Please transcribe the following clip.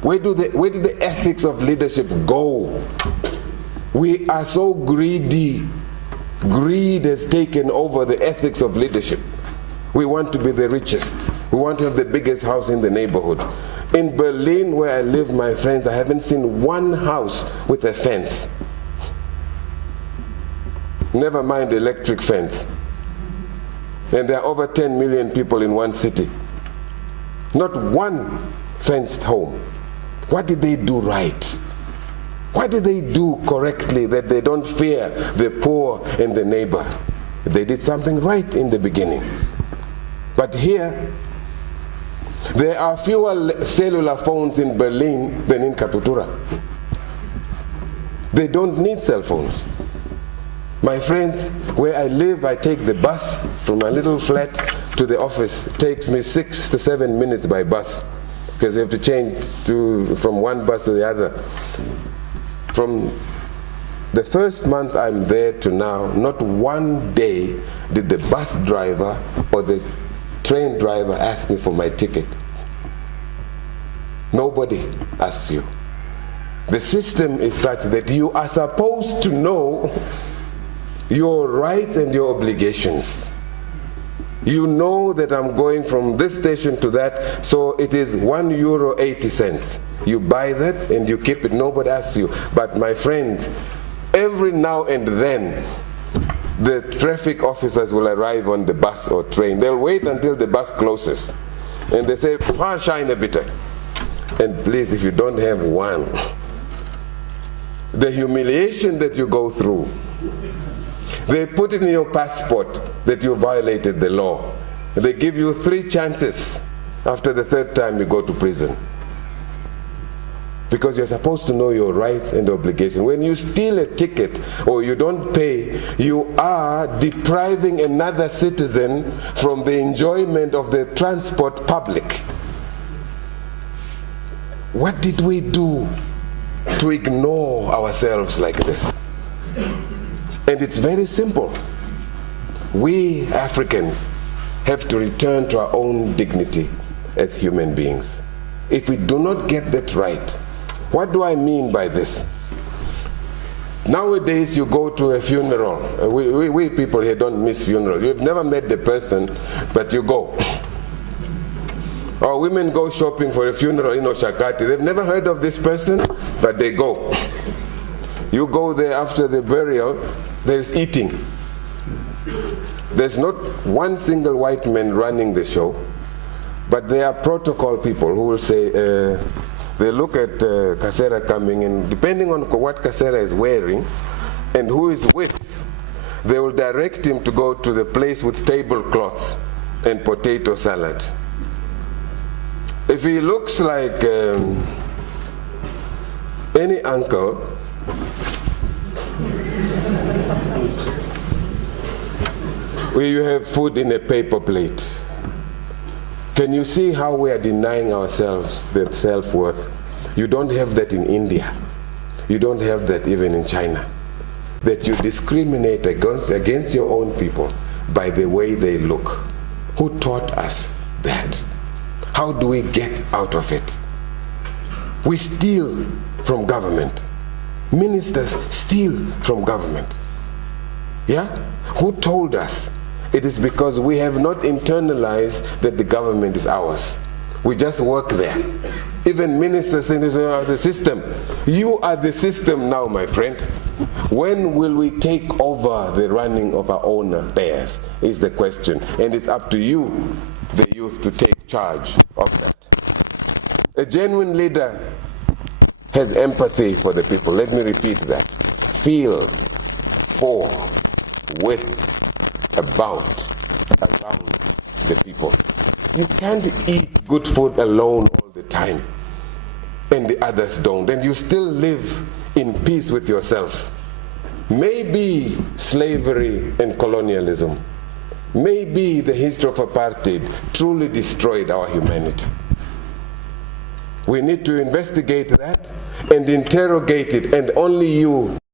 Where did the ethics of leadership go? We are so greedy. Greed has taken over the ethics of leadership. We want to be the richest. We want to have the biggest house in the neighborhood. In Berlin, where I live, my friends, I haven't seen one house with a fence. Never mind the electric fence. And there are over 10 million people in one city. Not one fenced home. What did they do right? What did they do correctly that they don't fear the poor and the neighbor? They did something right in the beginning. But here, there are fewer cellular phones in Berlin than in Katutura. They don't need cell phones. My friends, where I live, I take the bus from my little flat to the office. It takes me 6 to 7 minutes by bus, because you have to change from one bus to the other. From the first month I'm there to now, not one day did the bus driver or the train driver ask me for my ticket. Nobody asks you. The system is such that you are supposed to know your rights and your obligations. You know that I'm going from this station to that, so it is €1.80. You buy that and you keep it, nobody asks you. But my friend, every now and then, the traffic officers will arrive on the bus or train. They'll wait until the bus closes. And they say, "Far shine a bit." And please, if you don't have one, the humiliation that you go through, they put it in your passport that you violated the law. They give you 3 chances. After the 3rd time, you go to prison. Because you're supposed to know your rights and obligations. When you steal a ticket or you don't pay, you are depriving another citizen from the enjoyment of the transport public. What did we do to ignore ourselves like this? And it's very simple. We Africans have to return to our own dignity as human beings. If we do not get that right, what do I mean by this? Nowadays you go to a funeral. We people here don't miss funerals. You've never met the person, but you go. Or women go shopping for a funeral in Oshakati. They've never heard of this person, but they go. You go there after the burial, there's eating. There's not one single white man running the show, but there are protocol people who will say, they look at Kasera coming in, depending on what Kasera is wearing and who is with, they will direct him to go to the place with tablecloths and potato salad. If he looks like any uncle, where you have food in a paper plate. Can you see how we are denying ourselves that self-worth? You don't have that in India. You don't have that even in China. That you discriminate against your own people by the way they look. Who taught us that? How do we get out of it? We steal from government. Ministers steal from government. Yeah? Who told us? It is because we have not internalized that the government is ours. We just work there. Even ministers think they are the system. You are the system now, my friend. When will we take over the running of our own affairs is the question. And it's up to you, the youth, to take charge of that. A genuine leader has empathy for the people. Let me repeat that. Feels for, with, about, around the people. You can't eat good food alone all the time and the others don't, and you still live in peace with yourself. Maybe slavery and colonialism, maybe the history of apartheid truly destroyed our humanity. We need to investigate that and interrogate it, and only you,